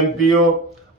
MPO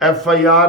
FIR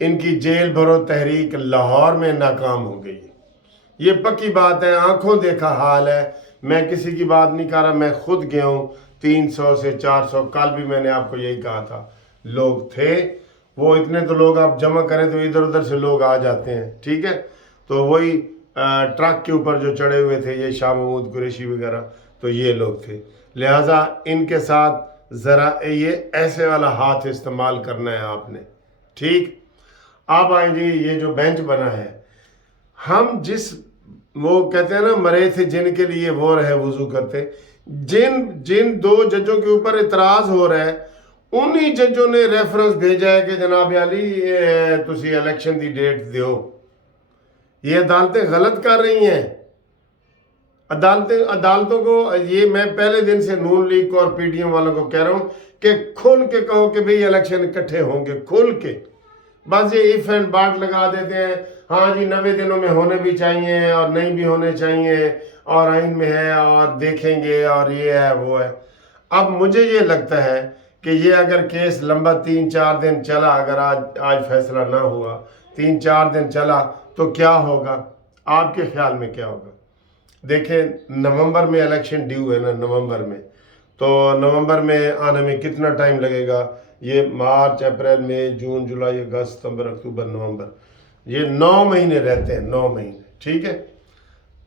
ان کی jail بھرو تحریک لاہور میں ناکام ہو گئی. یہ پکی بات ہے، آنکھوں دیکھا حال ہے. میں کسی کی بات نہیں کر رہا، میں خود گیا ہوں. 300 سے 400 کل بھی میں نے آپ کو یہی کہا تھا لوگ تھے. وہ اتنے تو لوگ آپ جمع کریں تو ادھر ادھر سے لوگ آ جاتے ہیں، ٹھیک ہے. تو وہی ٹرک کے اوپر جو چڑھے ہوئے تھے یہ شاہ محمود قریشی وغیرہ، تو یہ لوگ تھے. لہٰذا ان کے ساتھ ذرا یہ ایسے والا ہاتھ استعمال کرنا ہے آپ نے، ٹھیک. آپ آئیں جی، یہ جو بینچ بنا ہے، ہم جس وہ کہتے ہیں نا مرے تھے جن کے لیے وہ رہے وضو کرتے، جن 2 ججوں کے اوپر اعتراض ہو رہا ہے انہی ججوں نے ریفرنس بھیجا ہے کہ جناب علی تسی الیکشن دی ڈیٹ دیو. یہ عدالتیں غلط کر رہی ہیں. عدالتوں کو یہ میں پہلے دن سے نون لیگ کو اور پی ٹی ایم والوں کو کہہ رہا ہوں کہ کھل کے کہو کہ بھئی الیکشن اکٹھے ہوں گے، کھل کے. بس یہ ایف اینڈ باٹ لگا دیتے ہیں، ہاں جی 90 دنوں میں ہونے بھی چاہیے اور نہیں بھی ہونے چاہیے اور آئین میں ہے اور دیکھیں گے اور یہ ہے وہ ہے. اب مجھے یہ لگتا ہے کہ یہ اگر کیس لمبا 3-4 دن چلا، اگر آج فیصلہ نہ ہوا، 3-4 دن چلا تو کیا ہوگا؟ آپ کے خیال میں کیا ہوگا؟ دیکھیں نومبر میں الیکشن ڈیو ہے نا، نومبر میں، تو نومبر میں آنے میں کتنا ٹائم لگے گا؟ یہ مارچ، اپریل، مئی، جون، جولائی، اگست، ستمبر، اکتوبر، نومبر، یہ 9 مہینے رہتے ہیں، 9 مہینے، ٹھیک ہے.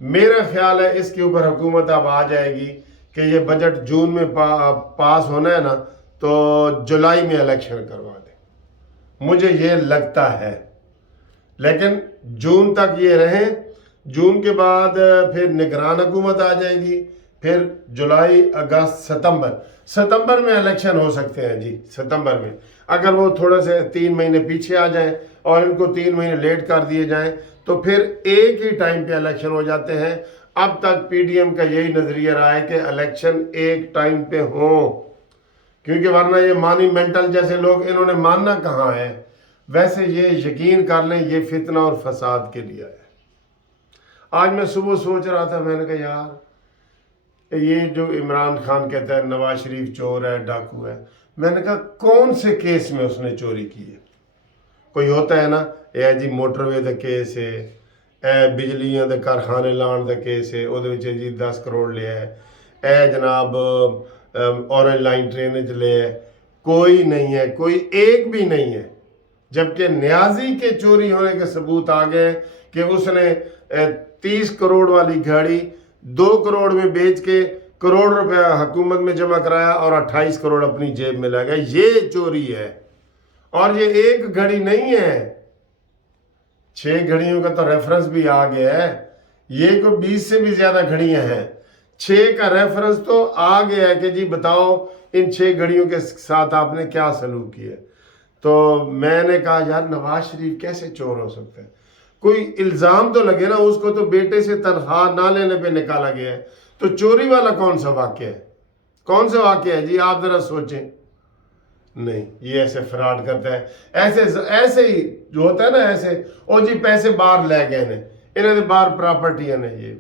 میرا خیال ہے اس کے اوپر حکومت اب آ جائے گی کہ یہ بجٹ جون میں پاس ہونا ہے نا تو جولائی میں الیکشن کروا دیں. مجھے یہ لگتا ہے، لیکن جون تک یہ رہیں. جون کے بعد پھر نگران حکومت آ جائے گی، پھر جولائی، اگست، ستمبر میں الیکشن ہو سکتے ہیں جی. ستمبر میں اگر وہ تھوڑا سے 3 مہینے پیچھے آ جائیں اور ان کو 3 مہینے لیٹ کر دیے جائیں تو پھر ایک ہی ٹائم پہ الیکشن ہو جاتے ہیں. اب تک پی ڈی ایم کا یہی نظریہ رہا ہے کہ الیکشن ایک ٹائم پہ ہوں، کیونکہ ورنہ یہ مانی مینٹل جیسے لوگ انہوں نے ماننا کہاں ہے. ویسے یہ یقین کر لیں یہ فتنہ اور فساد کے لیے ہے. آج میں صبح سوچ رہا تھا، میں نے کہا یار یہ جو عمران خان کہتا ہے نواز شریف چور ہے، ڈاکو ہے، میں نے کہا کون سے کیس میں اس نے چوری کی ہے؟ کوئی ہوتا ہے نا، اے جی موٹر وے دا کیس ہے، اے بجلیاں دے کارخانے لان دا کیس ہے، وہ جی 10 کروڑ لیا ہے، اے جناب اورنج لائن ٹرین لے ہے. کوئی نہیں ہے، کوئی ایک بھی نہیں ہے. جبکہ نیازی کے چوری ہونے کے ثبوت آ گئے کہ اس نے 30 کروڑ والی گھڑی 2 کروڑ میں بیچ کے کروڑ روپے حکومت میں جمع کرایا اور 28 کروڑ اپنی جیب میں لے گیا. یہ چوری ہے. اور یہ ایک گھڑی نہیں ہے، 6 گھڑیوں کا تو ریفرنس بھی آ گیا ہے. یہ کو 20 سے بھی زیادہ گھڑیاں ہیں، 6 کا ریفرنس تو آ گیا ہے کہ جی بتاؤ ان 6 گھڑیوں کے ساتھ آپ نے کیا سلوک کیا. تو میں نے کہا یار نواز شریف کیسے چور ہو سکتا ہے؟ کوئی الزام تو لگے نا. اس کو تو بیٹے سے تنخواہ نہ لینے پہ نکالا گیا ہے، تو چوری والا کون سا واقعہ ہے؟ کون سا واقعہ ہے جی؟ آپ ذرا سوچیں. نہیں، یہ ایسے فراڈ کرتا ہے. ایسے ہی جو ہوتا ہے نا، ایسے او جی پیسے باہر لے گئے نے، انہیں نے باہر پراپرٹیاں نے.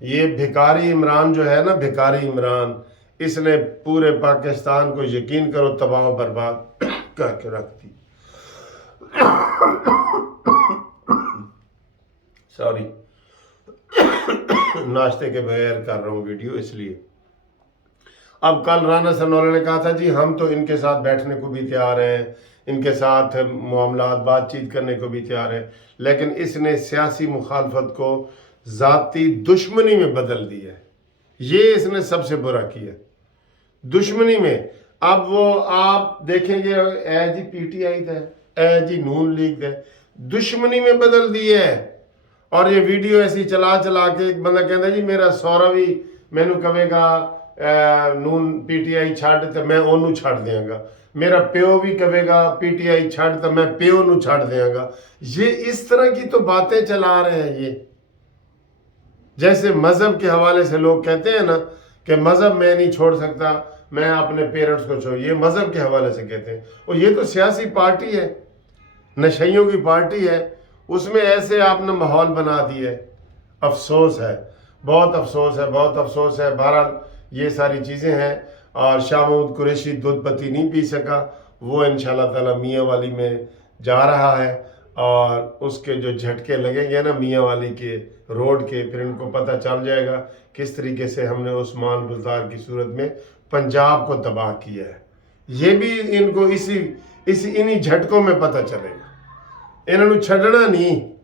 یہ بھکاری عمران جو ہے نا، بھکاری عمران، اس نے پورے پاکستان کو یقین کرو تباہ و برباد کر کے رکھ دی. سوری، ناشتے کے بغیر کر رہا ہوں ویڈیو اس لیے. اب کل رانا سنولا نے کہا تھا جی ہم تو ان کے ساتھ بیٹھنے کو بھی تیار ہیں، ان کے ساتھ معاملات بات چیت کرنے کو بھی تیار ہیں، لیکن اس نے سیاسی مخالفت کو ذاتی دشمنی میں بدل دیا ہے. یہ اس نے سب سے برا کیا، دشمنی میں. اب وہ آپ دیکھیں گے اے جی پی ٹی آئی تھا، اے جی نون لیگ تھا، دشمنی میں بدل دی ہے. اور یہ ویڈیو ایسی چلا کے ایک بندہ کہتا ہے جی میرا سورا بھی مینو کہے گا نون پی ٹی آئی چھڑ تو میں انہوں چھڑ دیاں گا، میرا پیو بھی کہے گا پی ٹی آئی چھڑ تو میں پیو نو چھڑ دیاں گا. یہ اس طرح کی تو باتیں چلا رہے ہیں. یہ جیسے مذہب کے حوالے سے لوگ کہتے ہیں نا کہ مذہب میں نہیں چھوڑ سکتا، میں اپنے پیرنٹس کو چھوڑ، یہ مذہب کے حوالے سے کہتے ہیں. اور یہ تو سیاسی پارٹی ہے، نشیوں کی پارٹی ہے، اس میں ایسے آپ نے ماحول بنا دیا ہے. افسوس ہے، بہت افسوس ہے، بہت افسوس ہے. بہرحال یہ ساری چیزیں ہیں. اور شاہ محمود قریشی دودھ پتی نہیں پی سکا، وہ انشاءاللہ تعالی میاں والی میں جا رہا ہے اور اس کے جو جھٹکے لگیں گے نا میاں والی کے روڈ کے، پھر ان کو پتہ چل جائے گا کس طریقے سے ہم نے عثمان بزدار کی صورت میں پنجاب کو تباہ کیا ہے. یہ بھی ان کو انہی جھٹکوں میں پتہ چلے گا. انہوں نے چھڈنا نہیں.